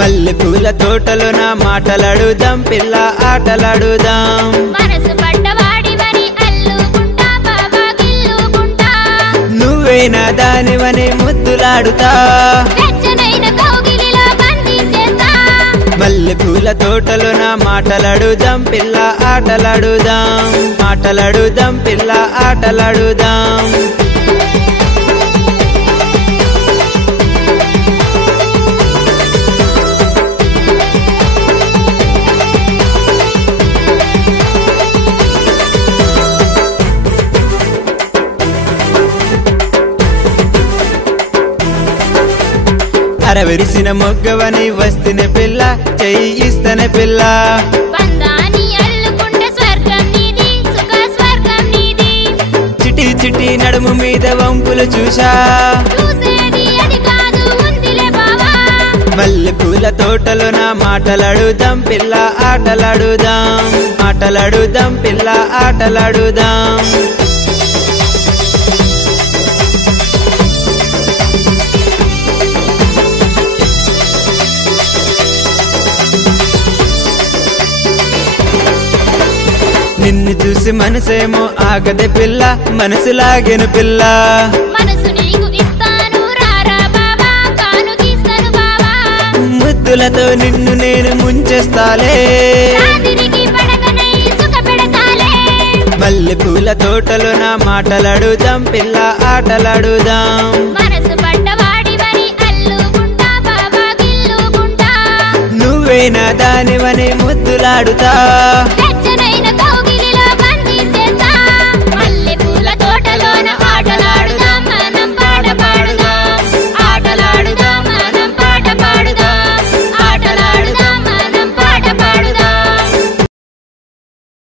మల్లె పూల తోటలో నా మాటలాడుదాం పిల్ల ఆటలాడుదాం మనసు పడ్డవాడివని అల్లుకుంటా బాబా గిల్లుకుంటా నువ్వేనా దానివని ముద్దులాడుతా వెచ్చనైన కౌగిలిలో బంధించేస్తా మల్లె పూల తోటలో నా మాటలాడుదాం పిల్ల ఆటలాడుదాం మాటలాడుదాం పిల్ల ఆటలాడుదాం అరవిరిసిన మొగ్గవని వస్తునే పిల్ల చెయ్యిస్తనే పిల్ల బంధాన్ని అల్లుకుంటే స్వర్గం నీది సుఖ స్వర్గం నీది చిటి చిటి నడుము మీద వంపులు చూసా చూసేది అది కాదు ఉందిలే బావా మల్లె పూల తోటలో నా మాటలాడుదాం పిల్ల ఆటలాడుదాం ఆటలాడుదాం పిల్ల ఆటలాడుదాం నిన్ను చూసి మనసేమో ఆగదే పిల్ల మనసు లాగెను పిల్ల మనసు నీకు ఇస్తాను రారా బావా కానుకిస్తాను బావా ముద్దులతో నిన్ను నేను ముంచేస్తాలే రాత్రికి పడకనై సుఖ పెడతాలే మల్లె పూల తోటలో నా మాటలాడుదాం పిల్ల ఆటలాడుదాం మనసు పడ్డవాడివని అల్లుకుంటా బాబా గిల్లుకుంటా నువ్వేనా దానివని ముద్దులాడుతా వెచ్చనైన